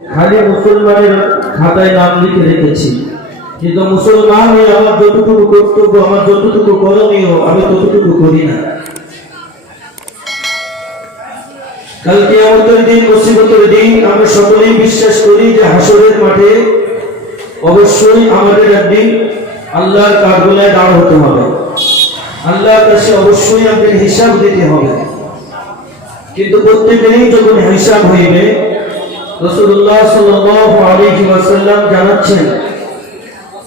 খালি মুসলমানের খাতায় নাম লিখে রেখেছি, কিন্তু মুসলমান হয়ে আমার যতটুকু কর্তব্য, আমার যতটুকু করণীয়, আমি ততটুকু করি না। কাল কিয়ামতের দিন, মুসিবতের দিন, আমরা সকলেই বিশ্বাস করি যে হাসরের মাঠে অবশ্যই আমাদের একদিন আল্লাহর কাঠগোলায় দাঁড় হতে হবে, আল্লাহর কাছে অবশ্যই আমাদের হিসাব দিতে হবে। কিন্তু প্রত্যেকেরই যখন হিসাব হইবে, রাসূলুল্লাহ সাল্লাল্লাহু আলাইহি ওয়াসাল্লাম জানাচ্ছেন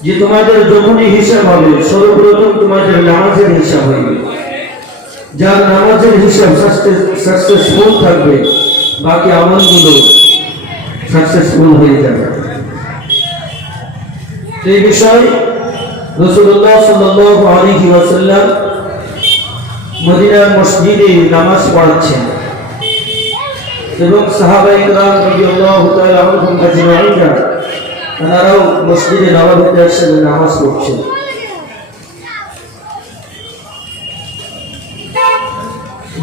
যে তোমাদের যখনই হিসাব হবে, সর্বপ্রথম তোমাদের নামাজের হিসাব হইবে। যার নামাজের হিসাব সাকসেসফুল থাকবে, বাকি আমলগুলো সাকসেসফুল হয়ে যাবে। এই বিষয় রাসূলুল্লাহ সাল্লাল্লাহু আলাইহি ওয়াসাল্লাম মদিনার মসজিদে নামাজ পড়াচ্ছেন এবং সাহাবায়ে কেরাম রাদিয়াল্লাহু তাআলা আনহুম আজমাইন তারাও মসজিদে নববীতে একসাথে নামাজ পড়ছেন।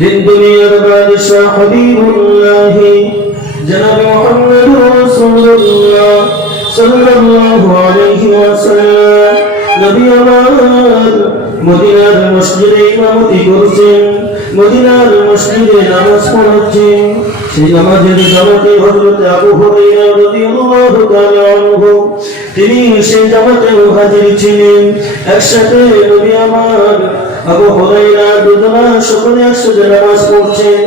দিন দুনিয়ার বাদশা হাবিবুল্লাহ জনাব মুহাম্মদ রাসূলুল্লাহ সাল্লাল্লাহু আলাইহি ওয়াসাল্লাম নবী আমার মদিনার মসজিদে ইমামতি করছেন, মদিনার মসজিদে নামাজ পড়াচ্ছেন। সেই নামাজের জামাতে হযরত আবু হুরায়রা রাদিয়াল্লাহু তাআলা আনহু তিনি সেই জামাতেও হাজির ছিলেন। একসাথে নবী আমার আবু হুরায়রা দুজনা সকলে একসাথে নামাজ পড়ছেন।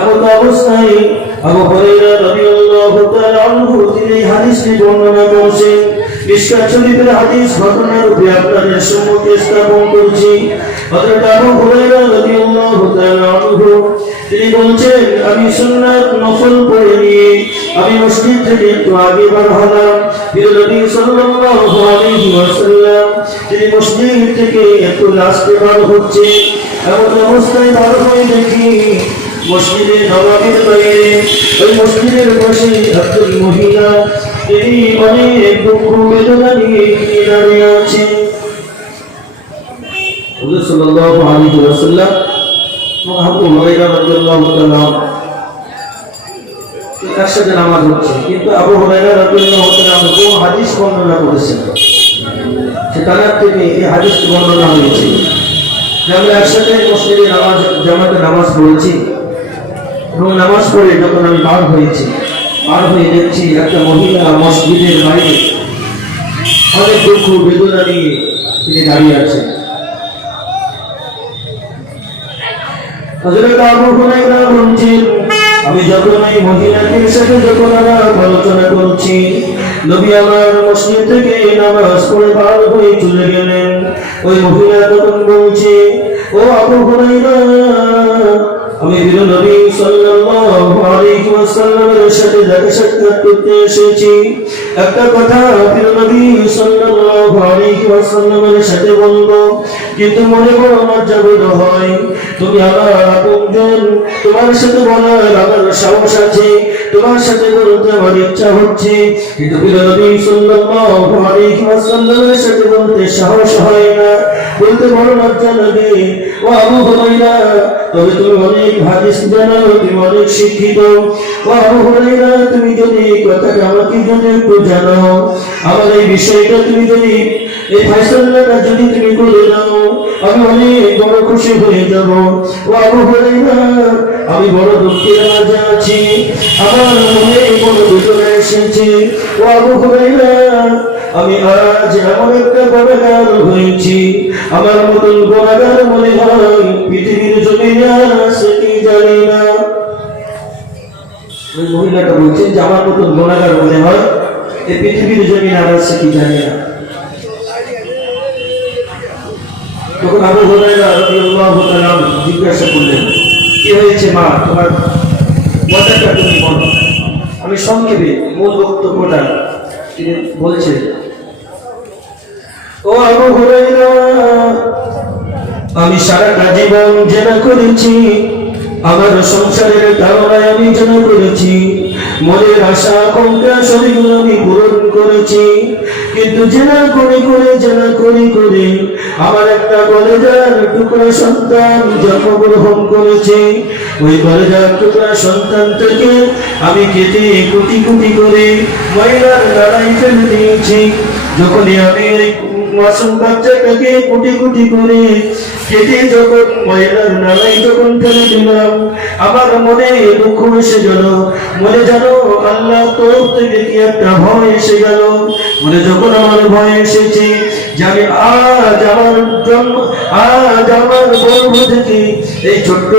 এমন অবস্থায় আবু হুরায়রা রাদিয়াল্লাহু তাআলা আনহু তিনি হাদিসটি বর্ণনা করেছেন। মিশকাত শরীফের হাদিস ঘটনারূপে আপনাদের সম্মুখে স্থাপন করছি। হযরত আবু হুরায়রা রাদিয়াল্লাহু তাআলা আনহু তিনি বলছেন, আমি সুন্নাত নফল পড়ে নিয়ে আমি মসজিদ থেকে একটু আগে বার হলাম। প্রিয় নবী সাল্লাল্লাহু আলাইহি ওয়াসাল্লাম তিনি মসজিদ থেকে একটু রাস্তা বার হচ্ছে। এমন অবস্থায় বার হয়ে দেখি মসজিদে নববীর বাইরে ওই মসজিদের পাশে একজন মহিলা, তিনি অনেক দুঃখ বেদনা নিয়ে দাঁড়িয়ে আছেন। হুজুর সাল্লাল্লাহু আলাইহি ওয়াসাল্লাম আবু হুরায়রা রাদিয়াল্লাহু তাআলা একসাথে নামাজ হচ্ছে, কিন্তু আবু হুরায়রা রাদিয়াল্লাহু তাআলা কোন হাদিস বর্ণনা করেছেন, সেখান থেকে এই হাদিসটি বর্ণনা হয়েছে যে আমরা একসাথে মসজিদে নামাজ জামাতে নামাজ পড়েছি এবং নামাজ পড়ে যখন আমি বার হয়েছি, বার হয়ে দেখছি একটা মহিলা মসজিদের বাইরে অনেক দুঃখ বেদনা নিয়ে তিনি দাঁড়িয়ে আছেন। হযরত আবু হুরায়রা বলছেন, আমি যখন এই মহিলাটির সাথে যখন আলোচনা করছি, নবী আমার মসজিদ থেকে নামাজ পড়ে বার হয়ে চলে গেলেন। ওই মহিলা তখন বলছে, ও আবু হুরায়রা, আমি প্রিয় নবী সাল্লাল্লাহু আলাইহি ওয়াসাল্লামের সাথে দেখা সাক্ষাৎ করতে এসেছি। একটা কথা প্রিয় নবী সাল্লাল্লাহু আলাইহি ওয়াসাল্লামের সাথে বলবো, কিন্তু মনে বড় লজ্জাবোধ হয়। তুমি আমার আপনজন, তোমার সাথে বলার আমার সাহস আছে, তোমার সাথে বলতে আমার ইচ্ছা হচ্ছে, কিন্তু প্রিয় নবী সাল্লাল্লাহু আলাইহি ওয়াসাল্লামের সাথে বলতে সাহস হয় না, বলতে বড় লজ্জা লাগে। ও আবু হুরায়রা, তবে তুমি অনেক হাদিস জানো, তুমি অনেক শিক্ষিত। ও আবু হুরায়রা, তুমি যদি কথাটা আমাকে যদি একটু জানো, আমার এই বিষয়টা তুমি যদি এই ফয়সালাটা যদি তুমি করে দাও, আমি অনেক বড় খুশি হয়ে যাব। ও আবু হুরায়রা, আমি বড় দুঃখের মাঝে আছি, আমার মনে বড় বেদনা এসেছে। ও আবু হুরায়রা, আমি আজ এমন একটা গুনাহগার হয়েছি, আমার মতন গুনাহগার মনে হয় পৃথিবীর জমিনে আর আছে কি জানি না। ওই মহিলাটা বলছেন যে আমার মতন গুনাহগার মনে হয় এই পৃথিবীর জমিনে আর আছে কি জানি না। তখন আবু হুরায়রা রাদিয়াল্লাহু তাআলা জিজ্ঞাসা করলেন, কি হয়েছে মা, তোমার কথাটা তুমি বলো। আমি সংক্ষেপে মূল বক্তব্যটা তিনি বলছেন, ও আবু হুরায়রা, আমি সারাটা জীবন জেনা করেছি, আমার সংসারের তাড়নায় আমি জেনা করেছি, মনের আশা আকাঙ্ক্ষা সবগুলো আমি পূরণ করেছি, কিন্তু জেনা করে আমার একটা কলেজার টুকরা সন্তান জন্মগ্রহণ করেছে। ওই কলেজার টুকরা সন্তানটাকে আমি কেটে কুটি করে ময়লার গাড়ায় ফেলে দিয়েছি। যখনই আমি ওই মাসুম বাচ্চাটাকে কুটি করে কেটে যখন ময়লার নালায় যখন ফেলে দিলাম, আমার মনে দুঃখ এসে গেল, মনে যেন আল্লাহ তরফ থেকে কি একটা ভয় এসে গেল। মনে যখন আমার ভয় এসেছে যে আমি আজ আমার গর্ভ থেকে এই ছোট্ট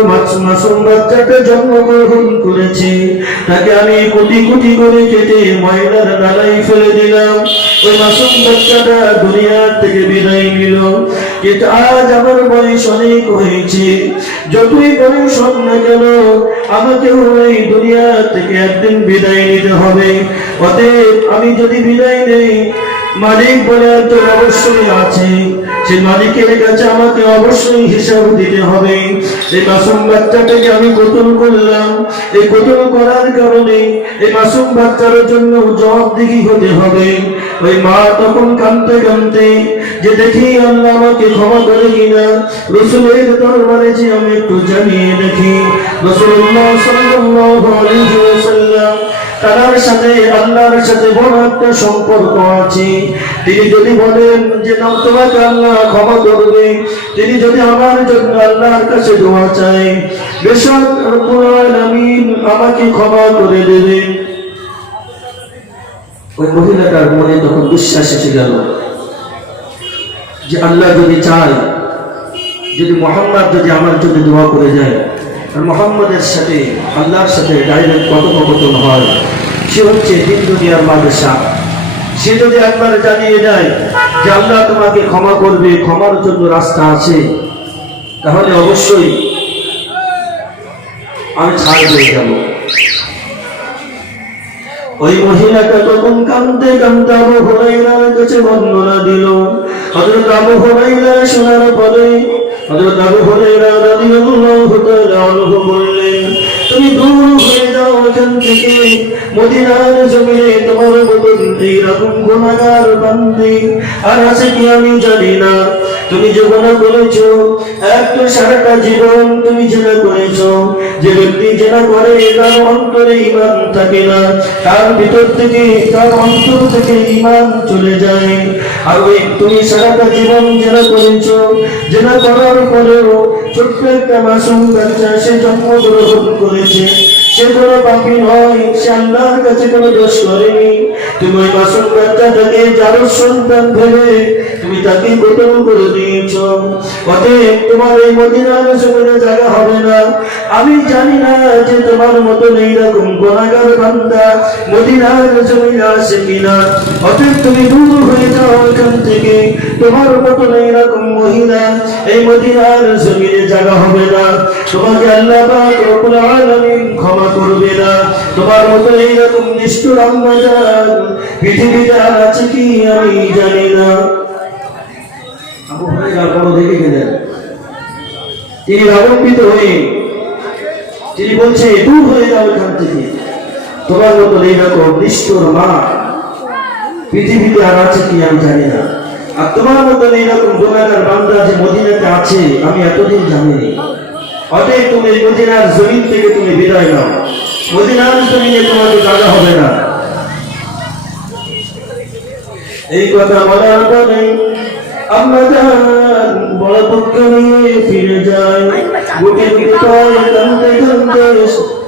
মাসুম বাচ্চাটা জন্মগ্রহণ করেছে, তাকে আমি কুটি করে কেটে ময়লার নালায় ফেলে দিলাম। ওই মাসুম বাচ্চাটা দুনিয়ার থেকে বিদায় নিল। কিন্তু আজ আমার বয়স অনেক হয়েছে, যতই বয়স হোক না কেন আমাকেও এই দুনিয়া থেকে একদিন বিদায় নিতে হবে। অতএব আমি যদি বিদায় নেই, মালিক বলে একজন অবশ্যই আছে, সেই মালিকের কাছে আমাকে অবশ্যই হিসাব দিতে হবে। এই মাসুম বাচ্চাটাকে আমি কতল করলাম, এই কতল করার কারণে এই মাসুম বাচ্চার জন্য জবাবদিহি হতে হবে। ওই মা তখন কাঁদতে যে দেখি আল্লাহ আমাকে ক্ষমা করে কিনা, রাসূলের দরবারে যে আমি একটু জানিয়ে দেখি। রাসূলুল্লাহ সাল্লাল্লাহু আলাইহি ওয়াসাল্লাম তার সাথে আল্লাহর সাথে বড় একটা সম্পর্ক আছে। তিনি যদি বলেন যে না তোমাকে আল্লাহ ক্ষমা করবে, তিনি যদি আমার জন্য আল্লাহর কাছে দোয়া চাই, বেশক রব্বুল আলামিন আমাকে ক্ষমা করে দেবেন। ওই মহিলাটার মনে তখন বিশ্বাস এসে গেল যে আল্লাহ যদি চায়, যদি মুহাম্মদ যদি আমার জন্য দোয়া করে যায়, আর মুহাম্মদের সাথে আল্লাহর সাথে ডাইরেক্ট কথোপকথন হয়, সে হচ্ছে দিন দুনিয়ার বাদশা। সে যদি একবার জানিয়ে দেয় যে আল্লাহ তোমাকে ক্ষমা করবে, ক্ষমার জন্য রাস্তা আছে, তাহলে অবশ্যই আমি ছাড় হয়ে যাব। ওই মহিলাটা তখন কাঁদতে আবু হুরায়রার কাছে বর্ণনা দিল। হযরত আবু হুরায়রা শোনার পরে হযরত আবু হুরায়রা রাদিয়াল্লাহু তাআলা আনহু বললেন, তুমি দূর হয়ে যাও এখান থেকে, মদিনার জমিনে তোমার মতন এইরকম গুনাহগার বান্দী আর আছে কি আমি জানি না। তুমি যে গুনাহ করেছো, একটা সারাটা জীবন তুমি জেনা করেছো। যে ব্যক্তি জেনা করে তার অন্তরে ঈমান থাকে না, তার ভিতর থেকে তার অন্তর থেকে ঈমান চলে যায়। আর ওই তুমি সারাটা জীবন জেনা করেছো, জেনা করার পরেও ছোট্ট একটা মাসুম বাচ্চা সে জন্মগ্রহণ করেছে, সে কোনো পাপী নয়, সে আল্লাহর কাছে কোনো দোষ করেনি। তুমি ওই মাসুম বাচ্চাটাকে যার সন্তান ভেবে তুমি তাকে কতল করে দিয়েছ। অতএব তোমার এই মদিনার জমিনে জায়গা হবে না। আমি জানি না যে তোমার মতন এইরকম গুনাহগার বান্দা মদিনার জমিনে আছে কিনা। অতএব তুমি দূর হয়ে যাও এখান থেকে, তোমার মতন এইরকম মহিলা এই মদিনার জমিনে জায়গা হবে না। তোমাকে আল্লাহ পাক রব্বুল আলামিন ক্ষমা করবে না। তোমার মতো এইরকম নিষ্ঠুর আম্মাজান পৃথিবীতে আর আছে কি আমি জানি না। আবু হুরায়রা বড় রেগে গেলেন। তিনি রাগান্বিত হয়ে তিনি বলছে, দূর হয়ে যাও এখান থেকে, তোমার মতো এইরকম নিষ্ঠুর মা পৃথিবীতে আর আছে কি আমি জানি না। আর তোমার মতো এইরকম গুনাহগার বান্দা যে মদিনাতে আছে আমি এতদিন জানিনি। অতএব তুমি মদিনার জমিন থেকে তুমি বিদায় নাও, মদিনার জমিনে তোমাকে জায়গা হবে না। এই কথা বলার পরে আম্মাজান বড় দুঃখ নিয়ে ফিরে যায়। বুকের ভিতরে কাঁদতে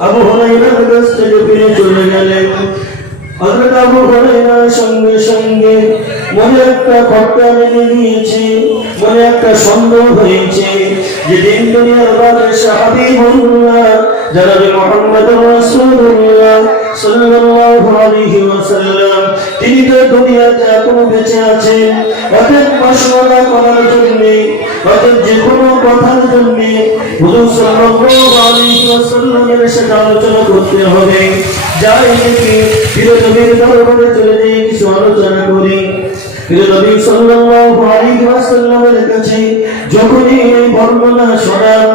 আবু হুরায়রার কাছ থেকে ফিরে চলে গেলেন। হযরত আবু হুরায়রা সঙ্গে সঙ্গে মনে একটা খটকা লেগে গিয়েছে, মনে একটা সন্দেহ হয়েছে যে দিন দুনিয়ার বাদশা হাবিবুল্লাহ জনাবে মুহাম্মদুর রাসূলুল্লাহ সাল্লাল্লাহু আলাইহি ওয়াসাল্লাম তিনি তো দুনিয়াতে এখনো বেঁচে আছেন। অতএব মাশওয়ারা করার জন্য, অতএব যে কোনো কথার জন্য হুজুর সাল্লাল্লাহু আলাইহি ওয়াসাল্লামের সাথে আলোচনা করতে হবে। যাই দেখি প্রিয় নবীর দরবারে চলে যাই, কিছু আলোচনা করি। প্রিয় নবী সাল্লাল্লাহু আলাইহি ওয়াসাল্লামের কাছে যখনই এই বর্ণনা শোনান,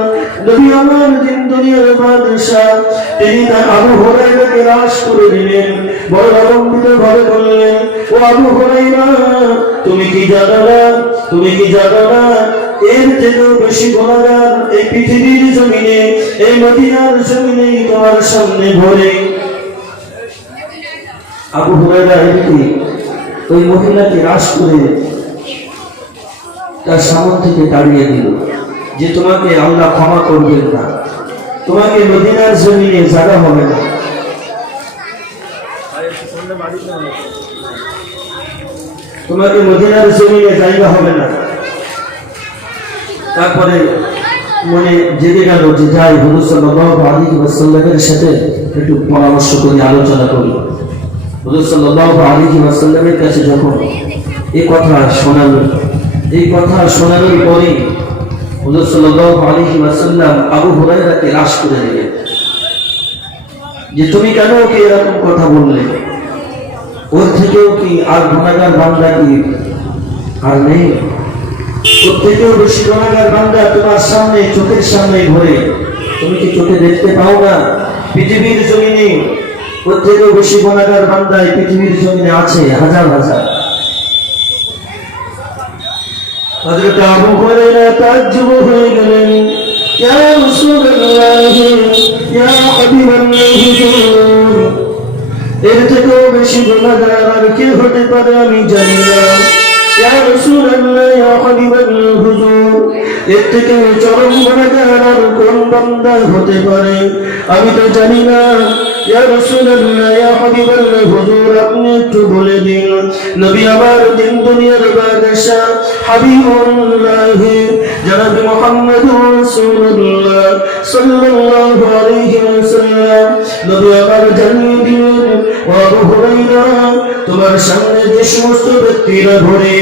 নবী আমার দিন দুনিয়ার বাদশাহ তিনি তার আবু হুরায়রাকে লাশ করে দিলেন, বড় আনন্দিত ভাবে বললেন, ও আবু হুরায়রা, তুমি কি জানো না, তুমি কি জানো না এর থেকেও বেশি গুনাহগার এই পৃথিবীর জমিনে, এই মদিনার জমিনে তোমার সামনে ভরে। আবু হুরায়রা এদিকে ওই মহিলাকে লাশ করে তার সামনে থেকে তাড়িয়ে দিল যে তোমাকে আল্লাহ ক্ষমা করবেন না, তোমাকে মদিনার জমিনে জায়গা হবে না। তোমাকে মদিনার জমিনে জায়গা হবে না। তারপরে মনে জেগে গেল যে যাই হুজুর সাল্লাল্লাহু আলাইহি ওয়াসাল্লামের সাথে একটু পরামর্শ করে আলোচনা করি। হুজুর সাল্লাল্লাহু আলাইহি ওয়াসাল্লামের কাছে যখন এই কথা শোনালো, এই কথা শোনানোর পরে হুজুর সাল্লাল্লাহু আলাইহি ওয়াসাল্লাম আবু হুরায়রাকে লাশ করে দিলেন যে তুমি কেন ওকে এরকম কথা বললে, ওর থেকেও কি আর গুনাহগার বান্দা কি আর নেই? ওর থেকেও বেশি গুনাহগার বান্দা তোমার সামনে, চোখের সামনে ঘোরে, তুমি কি চোখে দেখতে পাও না? পৃথিবীর জমিনে ওর থেকেও বেশি গুনাহগার বান্দা এই পৃথিবীর জমিনে আছে হাজার হাজার। হযরত আবু হুরায়রা তাজ্জুব হয়ে গেলেন, ইয়া রাসূলুল্লাহ, ইয়া হাবিবাল্লাহ, হুজুর এর থেকেও বেশি গুনাহগার আর কে হতে পারে আমি জানি না। ইয়া রাসূলুল্লাহ, ইয়া হাবিবাল্লাহ, হুজুর এর থেকেও চরম গুনাহগার আর কোন বান্দা হতে পারে আমি তো জানি না। ইয়া রাসূলুল্লাহ, ইয়া হাবিবাল্লাহ, হুজুর আপনি একটু বলে দিন। নবী আমার দিন দুনিয়ার বাদশাহ হাবিবুল্লাহ জনাব মুহাম্মদুর রাসূলুল্লাহ সাল্লাল্লাহু আলাইহি ওয়াসাল্লাম নবী আমার জানিয়ে দিলেন, ও আবু হুরায়রা, তোমার সামনে যে সমস্ত ব্যক্তিরা ঘোরে,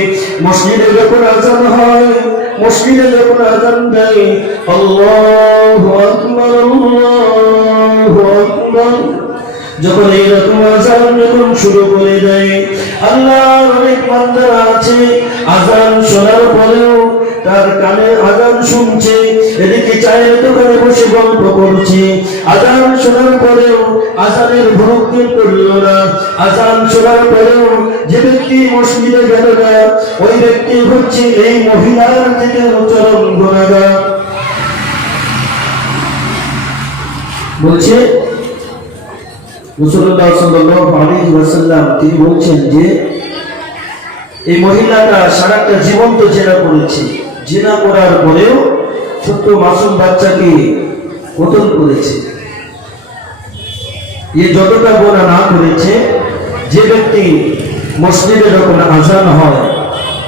মসজিদে যখন আযান হয়, মসজিদে যখন আযান দেয়, আল্লাহু আকবার, আল্লাহু আকবার, যখন এইরকম আযান যখন শুরু করে দেয়, আল্লাহর অনেক বান্দারা আছে আযান শোনার পরেও তার কানে আযান শুনছে, এদিকে চায়ের দোকানে বসে গল্প করছে, আযান শোনার পরেও আযানের ভক্তি করল না। আযান শোনার পরেও যে ব্যক্তি মসজিদে গেল না, ওই ব্যক্তি হচ্ছে এই মহিলার থেকে চরম গুনাহগার। বলছে রাসূলুল্লাহ সাল্লাল্লাহু আলাইহি ওয়াসাল্লাম তিনি বলছেন যে এই মহিলাটা সারাটা জীবন তো জেনা করেছে, জেনা করার পরেও ছোট্ট মাসুম বাচ্চাকে কতল করেছে। এ যতটা গুনাহ না করেছে, যে ব্যক্তি মসজিদে যখন আযান হয়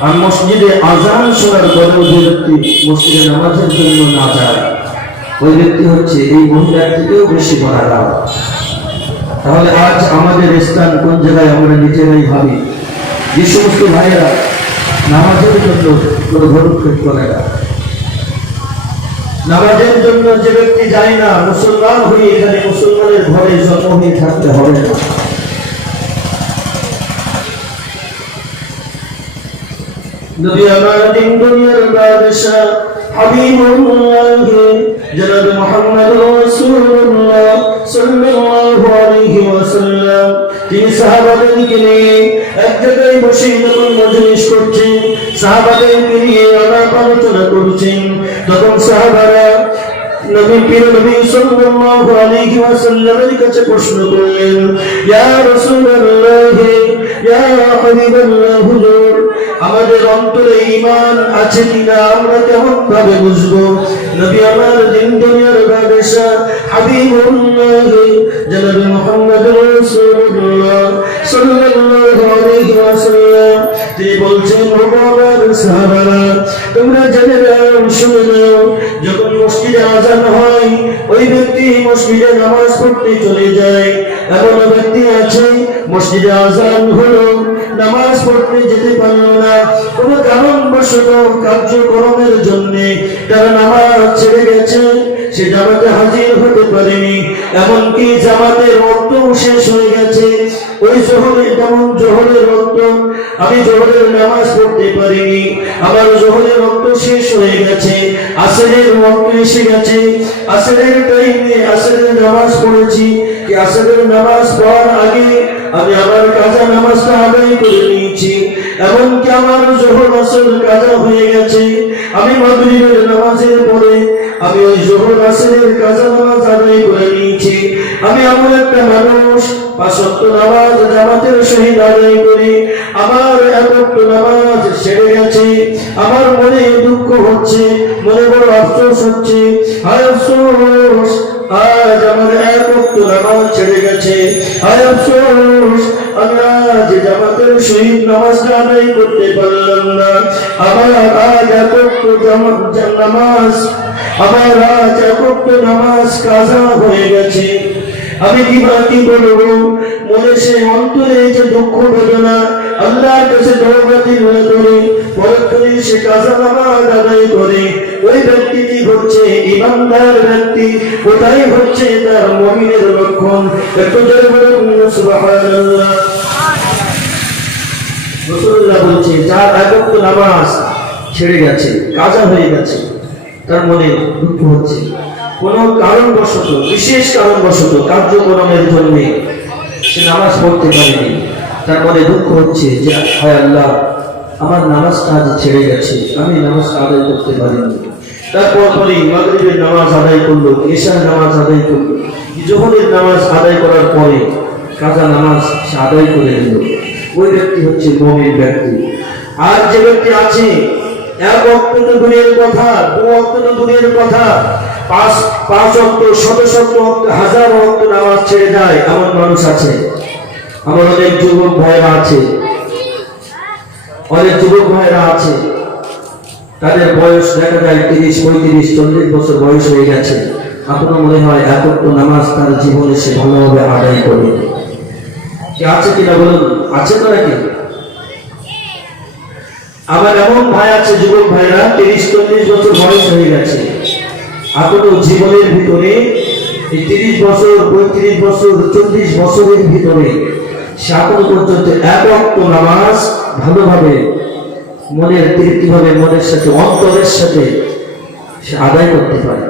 আর মসজিদে আযান শোনার পরেও যে ব্যক্তি মসজিদে নামাজের জন্য না যায়, ওই ব্যক্তি হচ্ছে এই মহিলার থেকেও বেশি গুনাহগার। তাহলে আজ আমাদের স্থান কোন জায়গায় আমরা নিজেরাই ভাবি। যে সমস্ত ভাইয়েরা নামাজের জন্য কোনো ভরক্ষেপ করে না, নামাজের জন্য যে ব্যক্তি যায় না, মুসলমান হয়ে এখানে মুসলমানের ঘরে জন্ম হয়ে থাকতে হবে না। নবী আমার দিন দুনিয়ার বাদশাহ হাবিবুল্লাহ জনাব মুহাম্মদুর রাসূলুল্লাহ সাল্লাল্লাহু আলাইহি ওয়াসাল্লাম তিনি সাহাবাদেরকে নিয়ে এক জায়গায় বসে যখন মজলিস করছেন, সাহাবাদেরকে নিয়ে আলাপ আলোচনা করছেন, তখন সাহাবারা নবী নবী সাল্লাল্লাহু আলাইহি ওয়াসাল্লামের কাছে প্রশ্ন করলেন, ইয়া রাসূলুল্লাহ, ইয়া হাবিবাল্লাহ, হুজুর আমাদের অন্তরে ঈমান আছে কিনা আমরা কেমন ভাবে বুঝবো? নবী আমার দিন দুনিয়ার বাদশাহ হাবিবুল্লাহ জনাব মুহাম্মদুর রাসূলুল্লাহ সাল্লাল্লাহু আলাইহি ওয়াসাল্লাম তিনি বলছেন, ও আমার সাহাবারা, তোমরা জেনে নাও, শুনে নাও, যখন মসজিদে আযান হয় ওই ব্যক্তি মসজিদে নামাজ পড়তে চলে যায়। এমন ব্যক্তি আছে মসজিদে আযান হলো, নামাজ পড়তে যেতে পারলো না, কোনো কারণবশত কার্যক্রমের জন্য তারা নামাজ ছেড়ে গেছে, সে জামাতে হাজির হতে পারেনি, এমনকি জামাতের রক্ত শেষ হয়ে গেছে। ওই জোহরে যেমন জোহরের রক্ত, আমি জোহরের নামাজ পড়তে পারিনি, আমার জোহরের রক্ত শেষ হয়ে গেছে, আসরের রক্ত এসে গেছে, আসরের টাইমে আসরের নামাজ পড়েছি, কি আসরের নামাজ পড়ার আগে আমি আমার কাজা নামাজটা আদায় করে নিয়েছি, এমনকি আমার জোহর আসর কাজা হয়ে গেছে, আমি মাগরিবের নামাজের পরে আমি ওই জোহর আসরের কাজা নামাজ আদায় করে নিয়েছি। আমি এমন একটা মানুষ 5 ওয়াক্ত নামাজ জামাতের সহিত আদায় করি, আমার 1 ওয়াক্ত নামাজ ছেড়ে গেছে, আমার মনে দুঃখ হচ্ছে, মনে বড় আফসোস হচ্ছে, হায় আফসোস আজ আমার 1 ওয়াক্ত নামাজ ছেড়ে গেছে, হায় আফসোস আমি আজ জামাতের সহিত নামাজটা আদায় করতে পারলাম না, আমার আজ 1 ওয়াক্ত নামাজ, আমার আজ 1 ওয়াক্ত নামাজ কাজা হয়ে গেছে। আমি কি বলবো? মনে সে অন্তরে যে দুঃখ বেদনা আল্লাহর কাছে তওবা করে পরক্ষণে সে কাজা নামাজ আদায় করে, ওই ব্যক্তিটি হচ্ছে ইমানদার ব্যক্তি, ওটাই হচ্ছে তার মুমিনের লক্ষণ। একটু জোরে বলুন সুবহানাল্লাহ। রাসূলুল্লাহ বলছে যার 1 ওয়াক্ত নামাজ ছেড়ে গেছে, কাজা হয়ে গেছে, তার মনে দুঃখ হচ্ছে, কোনো কারণবশত, বিশেষ কারণবশত, কার্যক্রমের জন্য সে নামাজ পড়তে পারেনি, তার মনে দুঃখ হচ্ছে যে হায় আল্লাহ আমার নামাজটা আজ ছেড়ে গেছে, আমি নামাজ আদায় করতে পারিনি। তারপর পরেই মাগরিবের নামাজ আদায় করলো, ইশার নামাজ আদায় করলো, জোহরের নামাজ আদায় করার পরে কাজা নামাজ সে আদায় করে নিল, ওই ব্যক্তি হচ্ছে মুমিন ব্যক্তি। আর যে ব্যক্তি আছে 1 ওয়াক্ত তো দূরের কথা, 2 ওয়াক্ত তো দূরের কথা, 5 ওয়াক্ত, শত শত ওয়াক্ত, হাজার ওয়াক্ত নামাজ ছেড়ে যায়, এমন মানুষ আছে। আমার অনেক যুবক ভাইরা আছে, অনেক যুবক ভাইরা আছে, তাদের বয়স দেখা যায় 30, 35, 40 বছর বয়স হয়ে গেছে, এখনো মনে হয় 1 ওয়াক্ত নামাজ তার জীবনে সে ভালোভাবে আদায় করে। কি আছে কিনা বলুন? আছে তো নাকি? আবার এমন ভাই আছে, যুবক ভাইরা 30-40 বছর বয়স হয়ে গেছে, এখনো জীবনের ভিতরে এই 30 বছর, 35 বছর, 40 বছরের ভিতরে সে এখনো পর্যন্ত 1 ওয়াক্ত নামাজ ভালোভাবে মনের তৃপ্তিভাবে, মনের সাথে, অন্তরের সাথে সে আদায় করতে পারে।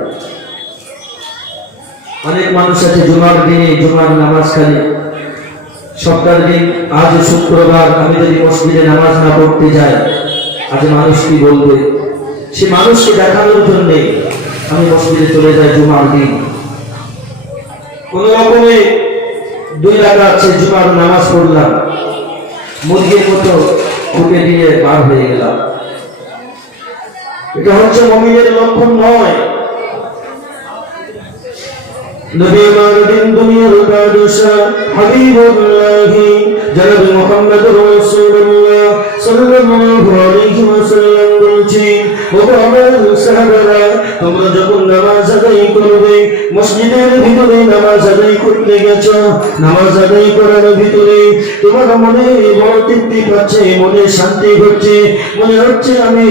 অনেক মানুষ আছে জুমার দিনে জুমার নামাজ খালি, সপ্তাহের দিন আজ শুক্রবার আমি যদি মসজিদে নামাজ না পড়তে যাই, আজ মানুষ কি বলবে? সে মানুষকে দেখানোর জন্য আমি মসজিদে চলে যাই জুমার দিন, কোন রকমে 2 রাকাত জুমার নামাজ পড়লাম, মুরগির মতো খুঁটে দিয়ে পার হয়ে গেলাম। এটা হচ্ছে মুমিনের লক্ষণ নয়। নবী আমার দিন দুনিয়ার বাদশাহ হাবিবুল্লাহ জনাব মুহাম্মদুর রাসূলুল্লাহ সাল্লাল্লাহু আলাইহি ওয়াসাল্লাম বলেছেন, ও আমার সাহাবারা, তোমরা যখন নামাজ আদায় করবে, মসজিদের ভিতরে নামাজ আদায় করতে গেছো, নামাজ আদায় করার ভিতরে তোমার মনে বড় তৃপ্তি পাচ্ছে, মনে শান্তি হচ্ছে, মনে হচ্ছে আমি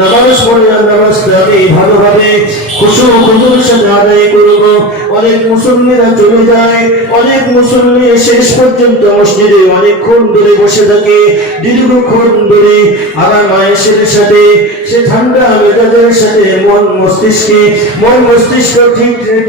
নামাজ পড়ে নামাজটা আমি ভালোভাবে খুশু খুজুর সাথে আদায় করব। অনেক মুসল্লিরা চলে যায়, অনেক মুসল্লি শেষ পর্যন্ত মসজিদে অনেকক্ষণ ধরে বসে থাকে, দীর্ঘক্ষণ ধরে আরাম আয়েশের সাথে, সে ঠান্ডা মেজাজের সাথে মন মস্তিষ্ক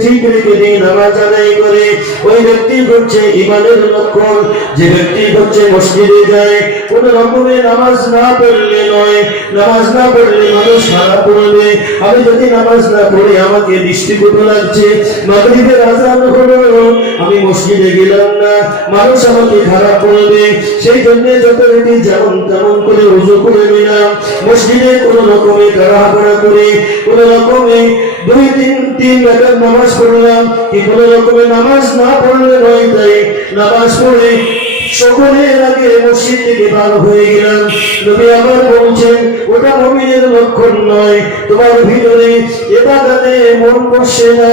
ঠিক রেখে দিয়ে নামাজ আদায় করে। ওই ব্যক্তি হচ্ছে ইমানের লক্ষণ। যে ব্যক্তি হচ্ছে মসজিদে যায়, কোন রকমের নামাজ না পড়লে নয়, নামাজ না পড়লে মানুষ খারাপ করবে। আমি যদি নামাজ না পড়ে আমাকে দৃষ্টিকটু লাগছে, মাগরিবের আযান হলো, আমি মসজিদে গেলাম না, মানুষ আমাকে খারাপ করবে, সেই জন্য যথারীতি যেমন তেমন করে ওযু করে নিলাম, মসজিদে কোন রকমে তাড়াহুড়া করে কোন রকমে 2-3 রাকাত নামাজ পড়লাম, কি কোন রকমে নামাজ না পড়লে নয়, তাই নামাজ পড়ে সকলের আগে মসজিদ থেকে বার হয়ে গেলাম। নবী আমার বলছেন ওটা মুমিনের লক্ষণ নয়। তোমার ভিতরে ইবাদতে মন বসে না,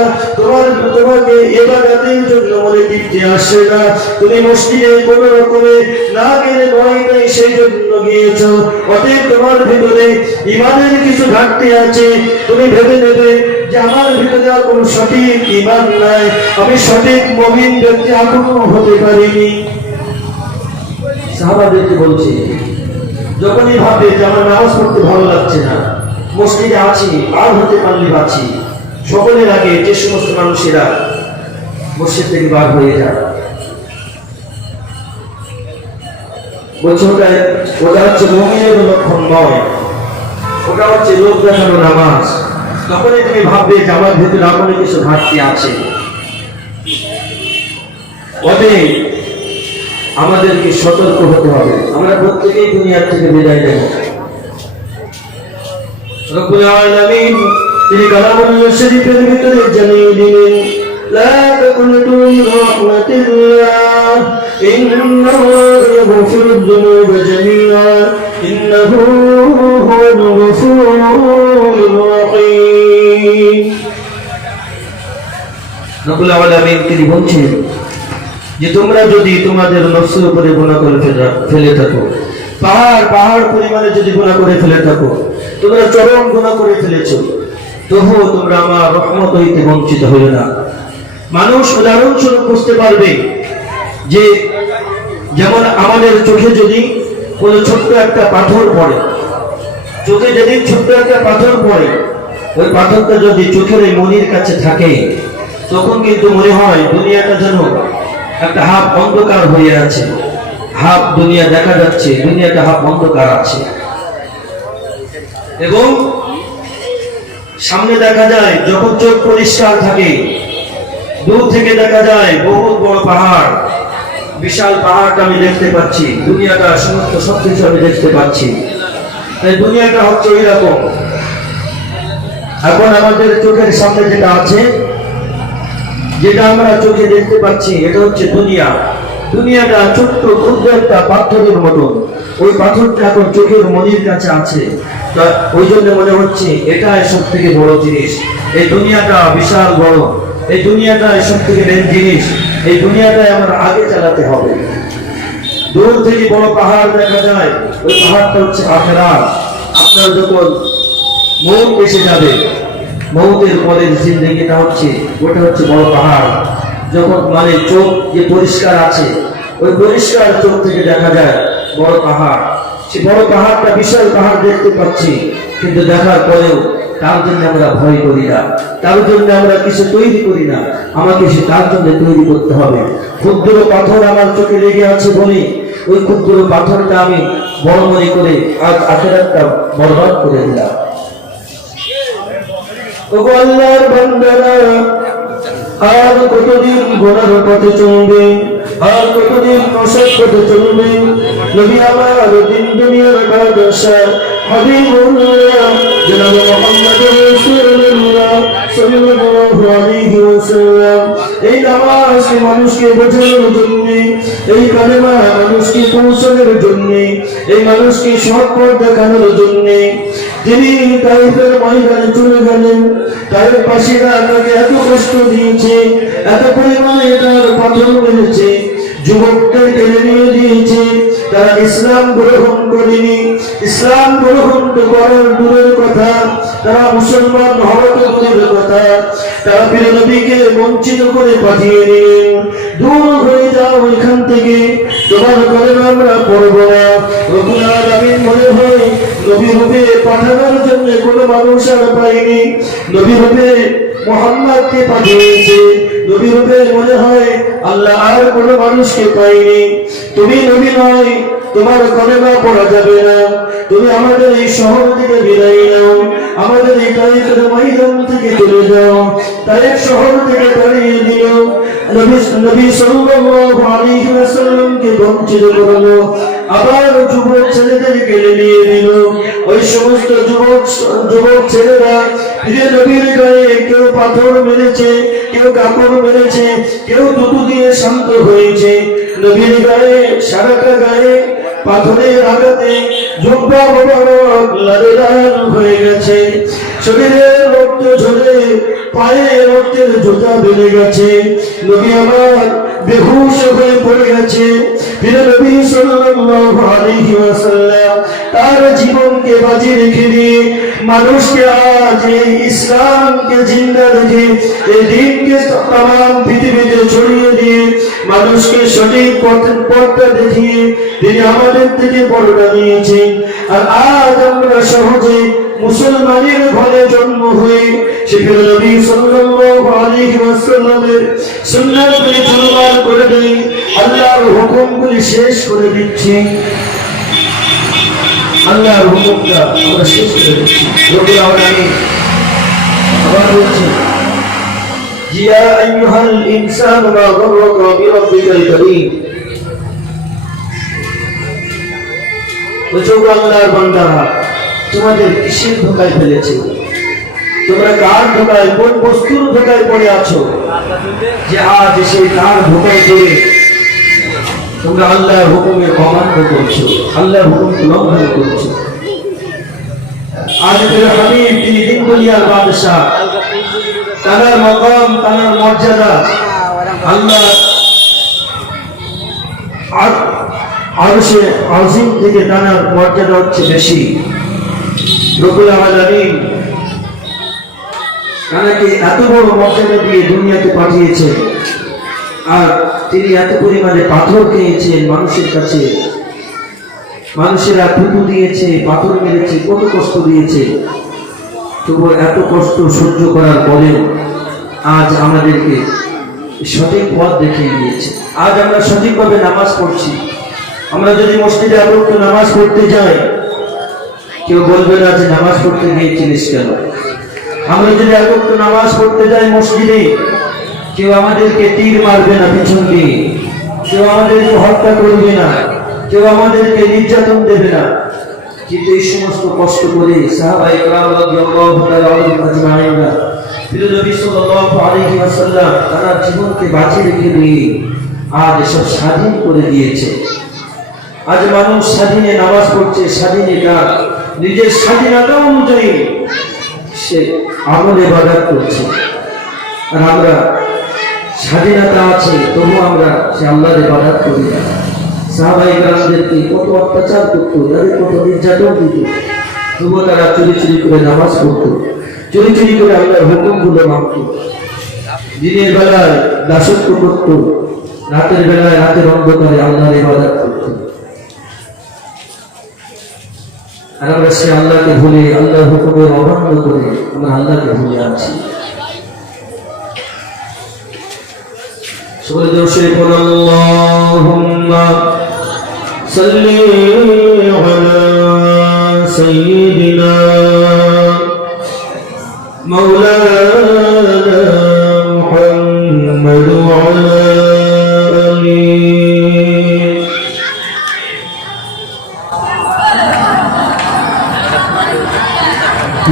তোমাকে ইবাদতের জন্য মনে তৃপ্তি আসে না, তুমি মসজিদে কোন রকমে না গেলে নয়, তাই সেই জন্য গিয়েছো। অতএব তোমার ভিতরে ইমানের কিছু ঘাটতি আছে, তুমি ভেবে নেবে যে আমার ভিতরে আর কোনো সঠিক ঈমান নাই, আমি সঠিক মুমিন ব্যক্তি এখনো হতে পারিনি। সাহাবাদেরকে বলছি, যখনই ভাবে যে আমার নামাজ পড়তে ভালো লাগছে না, মসজিদে আছি আর হতে পারলে বাঁচি, সকলের আগে যে সমস্ত মানুষেরা মসজিদ থেকে বার হয়ে যায়, বলছে ওটা হচ্ছে মুমিনের লক্ষণ নয়, ওটা হচ্ছে লোক দেখানো নামাজ। তখনই তুমি ভাববে যে আমার ভেতরে এমন কিছু ঘাটতি আছে। অতএব আমাদেরকে সতর্ক হতে হবে, আমরা প্রত্যেকেই দুনিয়ার থেকে বিদায় নেব। রব্বুল আলামিন তিনি কালামুল শরীফের ভিতরে জানিয়ে দিলেন, লা তাকুনতু মিন রাহমাতিল্লাহ ইন্নাল্লাহা ইয়াগফিরুয যুনুবা জামিআ ইন্নাহু হুয়াল গফুরুর রাহিম। রব্বুল আলামিন তিনি বলছেন যে তোমরা যদি তোমাদের নফসের উপরে গুনাহ করে ফেলে থাকো, পাহাড় পরিমাণে যদি গুনাহ করে ফেলে থাকো, তোমরা চরম গুনাহ করে ফেলেছো, তবুও তোমরা আমার রহমত হইতে বঞ্চিত হইও না। মানুষ উদাহরণস্বরূপ বুঝতে পারবে যে যেমন আমাদের চোখে যদি কোনো ছোট্ট একটা পাথর পড়ে, চোখে যেদিন ছোট্ট একটা পাথর পড়ে, ওই পাথরটা যদি চোখের এই মনির কাছে থাকে, তখন কিন্তু মনে হয় দুনিয়াটা যেন একটা হাফ অন্ধকার হয়ে আছে, হাফ দুনিয়া দেখা যাচ্ছে, দুনিয়াটা হাফ অন্ধকার আছে। এবং সামনে দেখা যায় যখন চোখ পরিষ্কার থাকে, দূর থেকে দেখা যায় বহুত বড় পাহাড়, বিশাল পাহাড়টা আমি দেখতে পাচ্ছি, দুনিয়াটা সমস্ত সবকিছু আমি দেখতে পাচ্ছি। তাই দুনিয়াটা হচ্ছে এইরকম। এখন আমাদের চোখের সামনে যেটা আছে, যেটা আমরা চোখে দেখতে পাচ্ছি, এটা হচ্ছে দুনিয়া। দুনিয়াটা ছোট্ট ক্ষুদ্র একটা পাথরের মতো, ওই পাথরটা এখন চোখের মনির কাছে আছে, তা ওই জন্য মনে হচ্ছে এটাই সব থেকে বড় জিনিস, এই দুনিয়াটা বিশাল বড়, এই দুনিয়াটা সব থেকে মেন জিনিস, এই দুনিয়াটাই আমার আগে চালাতে হবে। দূর থেকে বড় পাহাড় দেখা যায়, ওই পাহাড়টা হচ্ছে আখিরাত। আপনার যখন মৌত এসে যাবে, মৌতের পরের জিন্দেগিটা হচ্ছে, ওটা হচ্ছে বড় পাহাড়। যখন মানে চোখ যে পরিষ্কার আছে, ওই পরিষ্কার চোখ থেকে দেখা যায় বড় পাহাড়। সে বড় পাহাড়টা বিশাল পাহাড় দেখতে পাচ্ছি, কিন্তু দেখার পরেও তার জন্য আমরা ভয় করি না, তার জন্য আমরা কিছু তৈরি করি না, আমাকে সে তার জন্য তৈরি করতে হবে। ক্ষুদ্র পাথর আমার চোখে লেগে আছে বলে ওই ক্ষুদ্র পাথরটা আমি বড় মনে করে আজ আখিরাতটা বরবাদ করে দিলাম। ওগো আল্লাহর বান্দারা, আর কতদিন গোনার পথে চলবে, আর কতদিন নশার পথে চলবে? নবী আমার দিন দুনিয়ার বাদশা হাবিবুল্লাহ জনাব মুহাম্মদ রাসূলুল্লাহ সাল্লাল্লাহু আলাইহি ওয়াসাল্লাম এই নামাজ মানুষকে বোঝানোর জন্য, এই কালেমা মানুষকে পৌঁছানোর জন্য, এই মানুষকে সৎ পথ দেখানোর জন্য তিনি তাইফের ময়দানে চলে গেলেন। তার পাশীরা তাকে এত কষ্ট দিয়েছে, এত পরিমাণে তার পাথর মেরেছে, যুবকদের টেনে নিয়ে দিয়েছে, তারা ইসলাম গ্রহণ করেনি। ইসলাম গ্রহণ করার দূরের কথা, তারা মুসলমান হওয়ার দূরের কথা, তারা প্রিয় নবীকে বঞ্চিত করে পাঠিয়ে দিলেন। দূর হয়ে যাও এখান থেকে, তোমার কলেমা আমরা পড়ব না। রব্বুল আলামিন মনে হয় নবী রূপে পাঠানোর জন্য কোনো মানুষ আর পায়নি, নবী রূপে মুহাম্মদকে পাঠিয়েছে। নবী রূপে মনে হয় আল্লাহ আর কোনো মানুষকে পায়নি। তুমি নবী নয়, তোমার কলেমা পড়া যাবে না, তুমি আমাদের এই শহর থেকে বিদায় নাও, আমাদের এই তাইফের ময়দান থেকে চলে যাও। তাইফ শহর থেকে তাড়িয়ে দিল, নবী সাল্লাল্লাহু আলাইহি ওয়াসাল্লামকে বঞ্চিত করলো, আবার যুবক ছেলেদেরকে নিয়ে দিল। ওই সমস্ত যুবক ছেলেরা যে নবীর গায়ে কেউ পাথর মেরেছে, কেউ কাপড় মেরেছে, কেউ দুধু দিয়ে শান্ত হয়েছে। নবীর গায়ে সারাটা গায়ে পাথরের আঘাতে জুব্বা মোবারক লাল লাল হয়ে গেছে, শরীরের রক্ত ঝরে, পায়ে রক্তের জোতা বেড়ে গেছে। নবী আমার বেহুশ হয়ে পড়ে গেছে। প্রিয় নবী সাল্লাল্লাহু আলাইহি ওয়াসাল্লাম তার জীবনকে বাজি রেখে দিয়ে মানুষকে আজ এই ইসলামকে জিন্দা রেখে এই দিনকে তাম পৃথিবীতে ছড়িয়ে দিয়ে মানুষকে সঠিক পথটা দেখিয়ে তিনি আমাদের থেকে পরোটা নিয়েছেন। আর আজ আমরা সহজে মুসলমানের ঘরে জন্ম হয়ে সেখানে নবী সাল্লাল্লাহু আলাইহি ওয়াসাল্লামের সুন্নাতগুলি চুরমার করে দেই, আল্লাহর হুকুমগুলি শেষ করে দিচ্ছি। আল্লাহর হুকুমটা আমরা শেষ করে দিচ্ছি। রব্বুল আলামিন আবার বলছেন, ইয়া আইয়ুহাল ইনসানু মা গররাকা বিরাব্বিকাল কারীম। ওই আল্লাহর বান্দারা, তোমাদের কিসের ধোকায় ফেলেছে? তোমরা কার ধোকায়, কোন বস্তুর ধোকায় পড়ে আছো যে আজ সেই কার ধোকায় পড়ে তোমরা আল্লাহর হুকুমের অমান্য করছো, আল্লাহর হুকুম লঙ্ঘন করছো? আজ হাবিব তিনি দিন দুনিয়ার বাদশাহ, তার মাকাম, তার মর্যাদা আল্লাহ আরশে আজিম থেকে তার মর্যাদা হচ্ছে বেশি। রব্বুল আলামিন তাকে এত বড় মর্যাদা দিয়ে দুনিয়াতে পাঠিয়েছেন, আর তিনি এত পরিমাণে পাথর খেয়েছেন মানুষের কাছে। মানুষেরা থুতু দিয়েছে, পাথর মেরেছে, কত কষ্ট দিয়েছে, তবু এত কষ্ট সহ্য করার পরেও আজ আমাদেরকে সঠিক পথ দেখিয়ে দিয়েছে। আজ আমরা সঠিকভাবে নামাজ পড়ছি। আমরা যদি মসজিদে আবদ্ধ নামাজ পড়তে যাই, কেউ বলবে না যে নামাজ পড়তে গিয়েছিলিস কেন। আমরা যদি আবদ্ধ নামাজ পড়তে যাই মসজিদে, কেউ আমাদেরকে তীর মারবে না পিছন দিয়ে, কেউ আমাদেরকে হত্যা করবে না, কেউ আমাদেরকে নির্যাতন দেবে না। কিন্তু এই সমস্ত কষ্ট করে সাহাবায়ে কেরাম রাদিয়াল্লাহু তাআলা আনহুম আজমাইনরা প্রিয় নবী সাল্লাল্লাহু আলাইহি ওয়াসাল্লাম তার জীবনকে বাঁচিয়ে রেখে দিয়ে আজ এসব স্বাধীন করে দিয়েছে। আজ মানুষ স্বাধীনে নামাজ পড়ছে, স্বাধীনে কাজ, নিজের স্বাধীনতা অনুযায়ী সে আমলে ইবাদত করছে। আর আমরা স্বাধীনতা আছে তবু আমরা সে আল্লাহর ইবাদত করি না। সাহাবায়ে কেরামদেরকে কত অত্যাচার করতো, তাদের কত নির্যাতন দিত, তবুও তারা চুরি চুরি করে নামাজ পড়তো, চুরি চুরি করে আল্লাহর হুকুমগুলো মানত। দিনের বেলায় দাসত্ব করত, রাতের বেলায় রাতের অন্ধকারে আল্লাহর ইবাদত করত। আর আমরা সে আল্লাহকে ভুলে, আল্লাহর হুকুমের অমান্য করে আমরা আল্লাহকে ভুলে আছি। সকলে জোরে বলুন আল্লাহুম্মা সাল্লি আলা সাইয়্যিদিনা মাওলানা মুহাম্মদ ওয়া আলা আলিহি।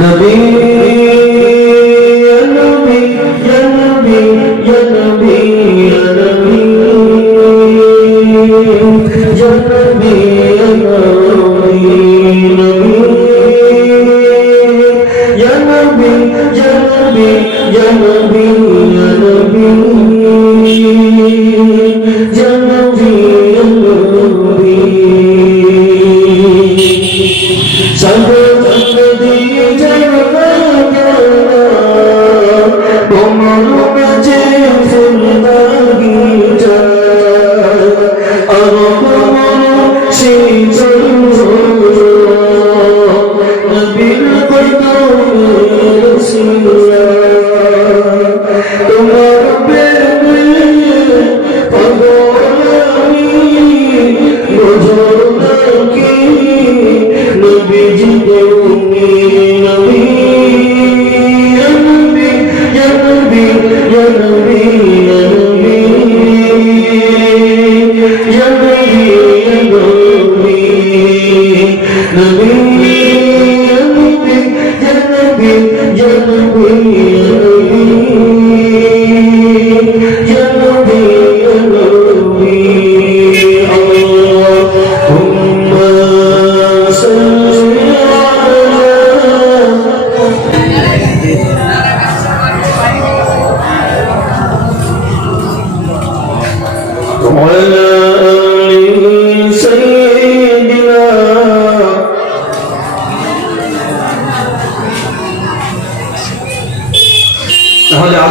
নবী তোমার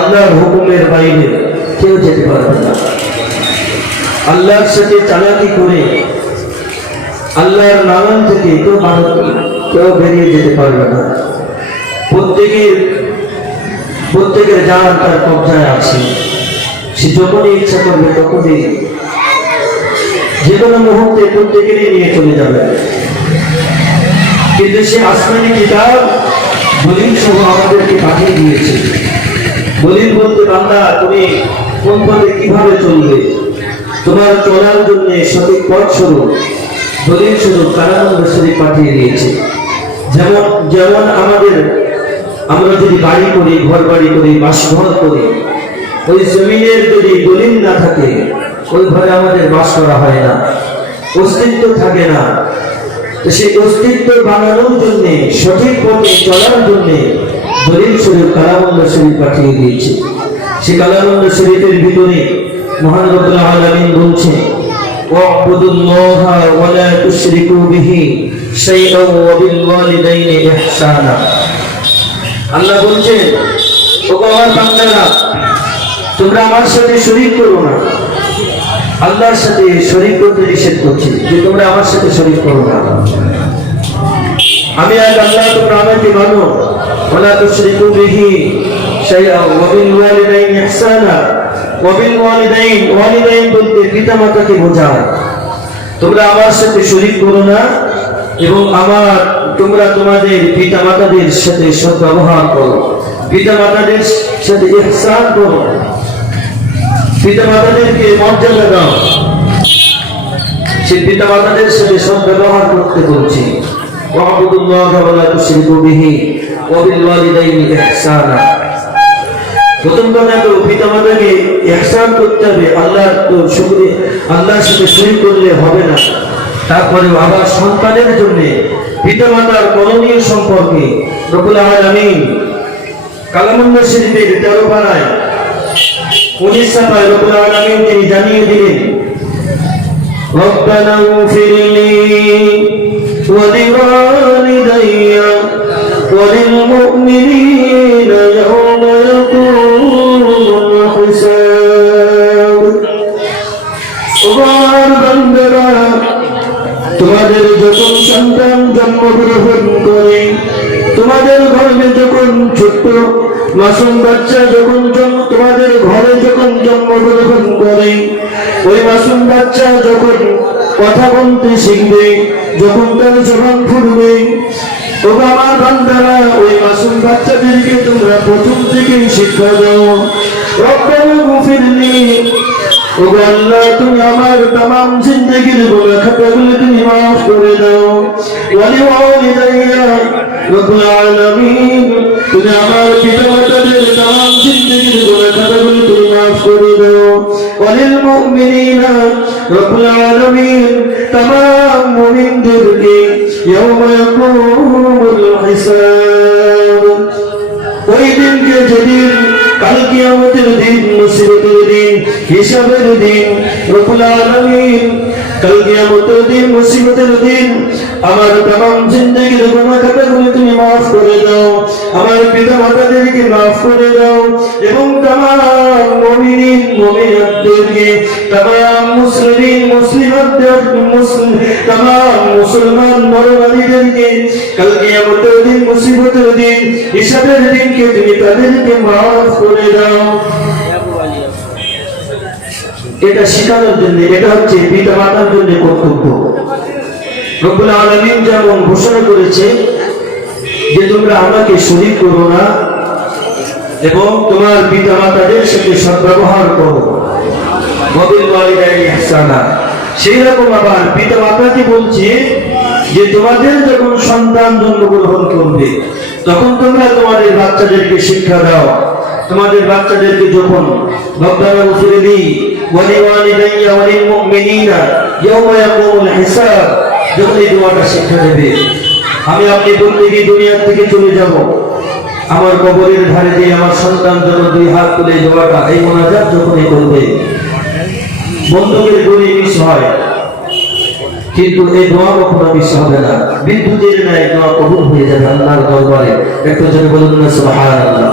আল্লাহর হুকুমের বাইরে কেউ যেতে পারবে না। আল্লাহর সাথে চালাকি করে আল্লাহর নাম থেকে কেউ বেরিয়ে যেতে পারবে না। প্রত্যেকের জান তার কবজায় আছে। সে যখনই ইচ্ছা করবে তখনই যে কোনো মুহূর্তে প্রত্যেকেরই নিয়ে চলে যাবে। কিন্তু সে আসমানি কিতাব দলিল সহ আমাদেরকে পাঠিয়ে দিয়েছে। দলিল বলতে বান্দা তুমি কোন পথে কিভাবে চলবে, তোমার চলার জন্য সঠিক পথ স্বরূপ দলিল স্বরূপ কালামুল শরীফ পাঠিয়ে দিয়েছে। যেমন আমরা যদি বাড়ি করি, ঘর বাড়ি করি, বাসঘর করি, ওই জমিনের যদি দলিল না থাকে ওই ঘরে আমাদের বাস করা হয় না, অস্তিত্ব থাকে না। তো সেই অস্তিত্ব বানানোর জন্য, সঠিক পথে চলার জন্য দলিল শরীফ কালামুল শরীফ পাঠিয়ে দিয়েছে। সেই কালামুল শরীফের ভিতরে মহান রব্বুল আলামিন বলছেন, ওয়া'বুদুল্লাহা ওয়া লা তুশরিকু বিহি শাইআন ওয়া বিল ওয়ালিদাইনি ইহসানা। আল্লাহ বলছেন, ও আমার বান্দারা, তোমরা আমার সাথে শরীক করো না। আল্লাহর সাথে শরীক করতে নিষেধ করছি যে তোমরা আমার সাথে শরীক করো না। আমি এক আল্লাহ, তোমরা আমাকে মানো। ওয়া লা তুশরিকু বিহি শাইআন ওয়া বিল ওয়ালিদাইনি ইহসানা। ওয়া বিল ওয়ালিদাইন বলতে পিতামাতাকে বোঝায়। তোমরা আমার সাথে শরীক করো না এবং তোমরা তোমাদের পিতামাতাদের সাথে সদ্ব্যবহার করো, পিতামাতাদের সাথে ইহসান করো, পিতামাতাদেরকে মর্যাদা দাও। সেই পিতামাতাদের সাথে সদ্ব্যবহার করতে বলছি। ওয়া'বুদুল্লাহা ওয়া লা তুশরিকু বিহি ওয়া বিল ওয়ালিদাইনি ইহসানা। প্রথম কথা তো পিতামাতাকে ইহসান করতে হবে, আল্লাহর সাথে শরীক করলে হবে না। তারপরে আবার সন্তানের জন্য পিতামাতার করণীয় সম্পর্কে রব্বুল আলামিন কালামুল শরীফের 13 পারায় 19 সাফায় রব্বুল আলামিন তিনি জানিয়ে দিলেন, রব্বানা ইগফিরলি ওয়া লিওয়ালিদাইয়া ওয়া লিল মুমিনিনা ইয়াওমা ইয়াকুমুল হিসাব। ওগোর বান্দারা, তোমাদের যখন সন্তান জন্মগ্রহণ করে, তোমাদের ঘরে যখন ছোট্ট মাসুম বাচ্চা তোমাদের ঘরে যখন জন্মগ্রহণ করে, ওই মাসুম বাচ্চা যখন কথা বলতে শিখবে, যখন তার জবান ফুটবে, ও আমার বান্দারা, ওই মাসুম বাচ্চাদেরকে তোমরা প্রথম থেকেই শিক্ষা দাও। রব্বানা ইগফিরলি, ও আল্লাহ তুমি আমার तमाम জিন্দেগীর গুনাহ খাতাগুলো তুমি maaf করে দাও। ওয়ালি ওয়ালিদাইয়া, রব্বুল আলামিন তুমি আমার পিতামাতাদের तमाम জিন্দেগীর গুনাহ খাতাগুলো তুমি maaf করে দাও। ওয়ালিল মুমিনিনা, রব্বুল আলামিন तमाम মুমিনদেরকে ইয়াওমা ইয়াকুমুল হিসাব, ওই দিনকে যেদিন কাল কিয়ামতের দিন, মুসিবতের দিন, হিসাবের দিন, রব্বুল আলামিন কাল কিয়ামতের দিন, মুসিবতের দিন আমার तमाम জিন্দেগীর গুনাহ খাতাগুলো তুমি maaf করে দাও, আমার পিতামাতাদেরকে maaf করে দাও এবং तमाम মুমিন মুমিনাতদেরকে, तमाम মুসলিম মুসলিমাতদের, तमाम মুসলমান নরনারীদেরকে কাল কিয়ামতের দিন, মুসিবতের দিন, হিসাবের দিনকে তুমি তাদেরকে maaf করে দাও। এটা শেখানোর জন্য, এটা হচ্ছে পিতা মাতার জন্য কর্তব্য। রব্বুল আলামিন যেমন ঘোষণা করেছে যে তোমরা আমাকে শরীক করো না এবং তোমার পিতা মাতাদের সাথে সদ্ব্যবহার করো, ওয়া বিল ওয়ালিদাইনি ইহসানা। সেই রকম আবার পিতা মাতাকে বলছে যে তোমাদের যখন সন্তান জন্মগ্রহণ করবে তখন তোমরা তোমাদের বাচ্চাদেরকে শিক্ষা দাও। তোমাদের বাচ্চাদেরকে যখন রব্বানা ইগফিরলি ওয়া লিওয়ালিদাইয়া ওয়া লিল মুমিনিনা ইয়াওমা ইয়াকুমুল হিসাব, যখন এই দোয়াটা শিক্ষা দেবে, আমি আপনি বলতে গিয়ে দুনিয়া থেকে চলে যাব, আমার কবরের ধারে দিয়ে আমার সন্তান যখন 2 হাত তুলে দোয়াটা, এই মোনাজাত যখনই করবে, বন্ধুদের গলি মিস হয়, কিন্তু এই দোয়া কখনো মিস হবে না। বিদ্যুতের ন্যায় দোয়া কবুল হয়ে যাবে আল্লাহর দরবারে। একটু জোরে বলুন না সুবহানাল্লাহ।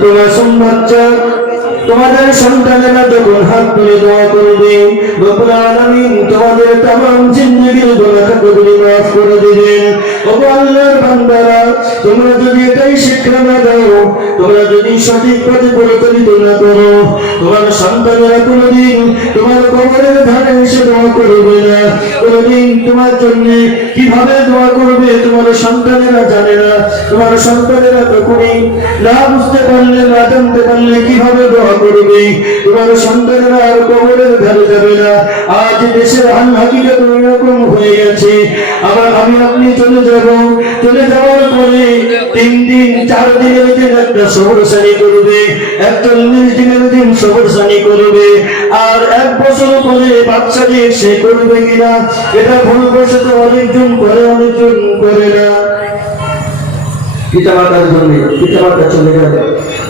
ছোট্ট মাসুম বাচ্চা তোমাদের সন্তানেরা যখন হাত তুলে দোয়া করবে রব্বুল আলামিন তোমাদের तमाम জিন্দেগীর গুনাহ খাতাগুলি মাফ করে দিবেন। ওগো আল্লাহর বান্দারা, তোমরা যদি এটাই শিক্ষা না দাও, তোমরা যদি সঠিক পথে পরিচালিত না করো, তোমার সন্তানেরা কোনোদিন তোমার কবরের ধারে এসে দোয়া করবে না। কোনোদিন তোমার জন্য কিভাবে দোয়া করবে তোমার সন্তানেরা জানে না। তোমার সন্তানেরা তখনই না বুঝতে পারলে, না জানতে পারলে কিভাবে দোয়া করবে। তোমার সন্তানেরা আর কবরের ধারে যাবে না। আজ দেশের হাল হাকিকত এরকম হয়ে গেছে। আবার আপনি চলে যাওয়ার পরে 3 দিন 4 দিনের দিন একটা সবরসানি করবে, 41 দিনের দিন সবরসানি করবে, আর 1 বছর পরে বাচ্চাকে সে করবে কিনা এটা ভুলবশত অনেকজন করে, অনেকজন করে না। পিতামাতার জন্য পিতামাতা চলে গেল,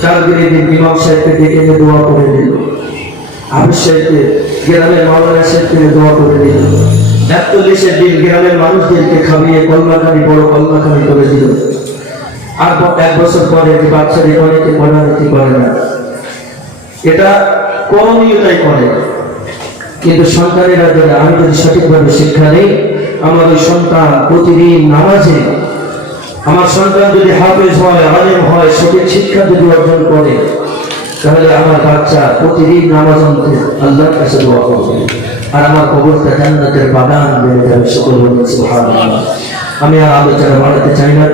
4 দিনের দিন ইমাম সাহেবকে ডেকে নিয়ে দোয়া করে দিল, হাফিজ সাহেবকে, গ্রামের মাওলানা সাহেবকে দোয়া করে দিল, 41 দিন গ্রামের মানুষদেরকে খাবিয়ে কলমাখানি বড় কলমাখানি করে দিল। আর 1 বছর পরে বাচ্চাদের অনেকে পড়ালেখা করে না, এটা করণীয়তাই করে। কিন্তু সন্তানেরা যারা, আমি যদি সঠিকভাবে শিক্ষা নেই, আমার ওই সন্তান প্রতিদিন নামাজে, আমার সন্তান যদি হাফেজ হয়, আলেম হয়, সঠিক শিক্ষা যদি অর্জন করে, তাহলে আমার বাচ্চা প্রতিদিন নামাজ পড়তে আল্লাহর কাছে দোয়া করবে, আর আমার কবরটা জান্নাতের বাগান বেড়ে যাবে। সকল বলুন সুবহানাল্লাহ। আমি আর আলোচনা বাড়াতে চাই না।